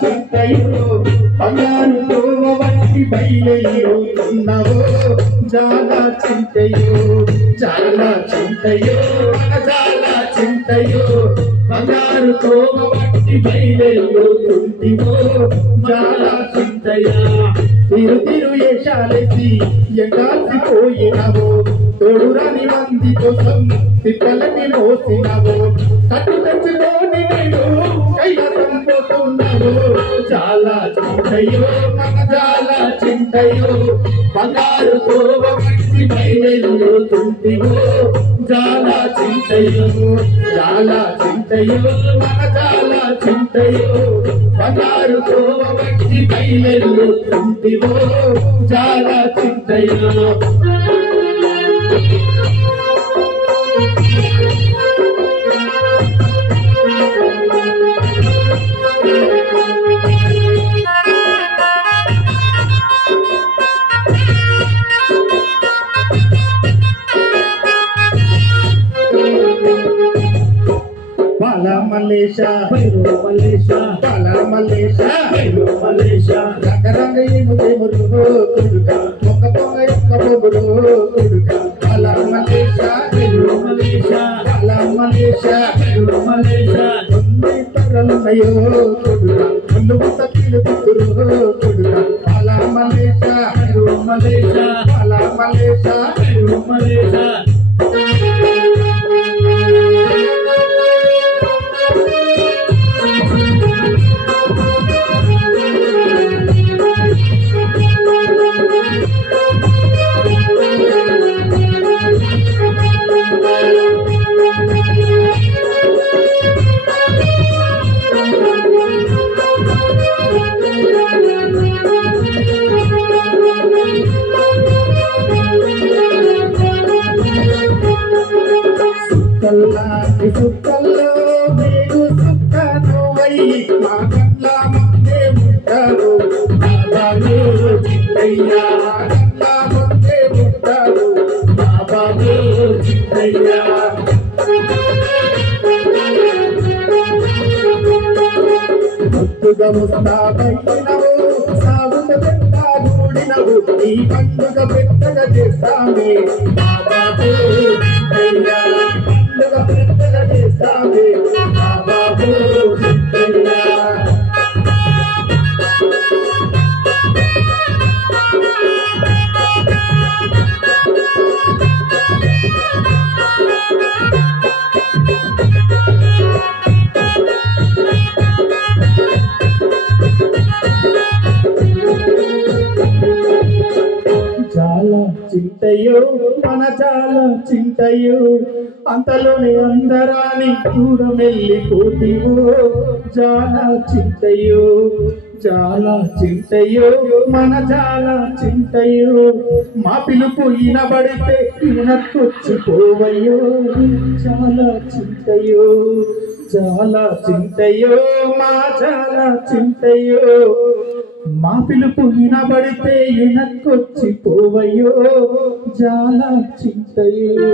చింతయో బంగారు తోవ వంటి బయలున్నావో చాలా చింతయో చాలా చింతయో చాలా చింతయో బంగారు తోవ వంటి బయలుతుంటివో చాలా చింతయా తిరు తిరు ఏషాలేసి ఎండాల్సిపోయినవో తోడురాని మంది కోసం తిప్పలని మోసినవో కట్టు తెచ్చుకోని నేను కైలాసం పోతున్నావో చాలా చింతయో చాలా చింతయో బంగారు తోవ వంటి బయలుతుంటివో చాలా చింతయో చాలా చింతయో చాలా చింతయో బంగారు తోవ వంటి బయలుతుంటివో చాలా చింతయో Bala Malaysia, Bairo Malaysia, Bala Malaysia, Bairo Malaysia. Ranga imude murugo kuduka, moka ponga yokka murugo kuduka. Bala Malaysia, Bairo Malaysia, Bala Malaysia, Bairo Malaysia. Onne taranayo kuduka, onnu butakilu kudugo kuduka. Bala Malaysia, Bairo Malaysia, Bala Malaysia, Bairo Malaysia. Sukkallaki sukkallo meeru sukkanu vai ma kanla munde muttaru babalu chittayya kanla munde muttaru babalu chittayya ముద్దుగా ముస్తాబైనవు సాగుత పెట్ట గూడినవు ఈ పండుగ పెట్టగా చేస్తామే బాబాబు చిత్తయ్యా పండుగ పెట్టగా చేస్తామే బాబాబు చిత్తయ్యా చాలా చింతయో మన చాలా చింతయో అంతలోనే అందరాని దూరం వెళ్ళిపోతివో చాలా చింతయో చాలా చింతయో మన చాలా చింతయో మా పిలుపు ఈనబడితే ఈనకొచ్చిపోవయ్యో చాలా చింతయో చాలా చింతయో మా చాలా చింతయో మా పిలుపు వినబడితే వెనక్కొచ్చిపోవయ్యో చాలా చింతయో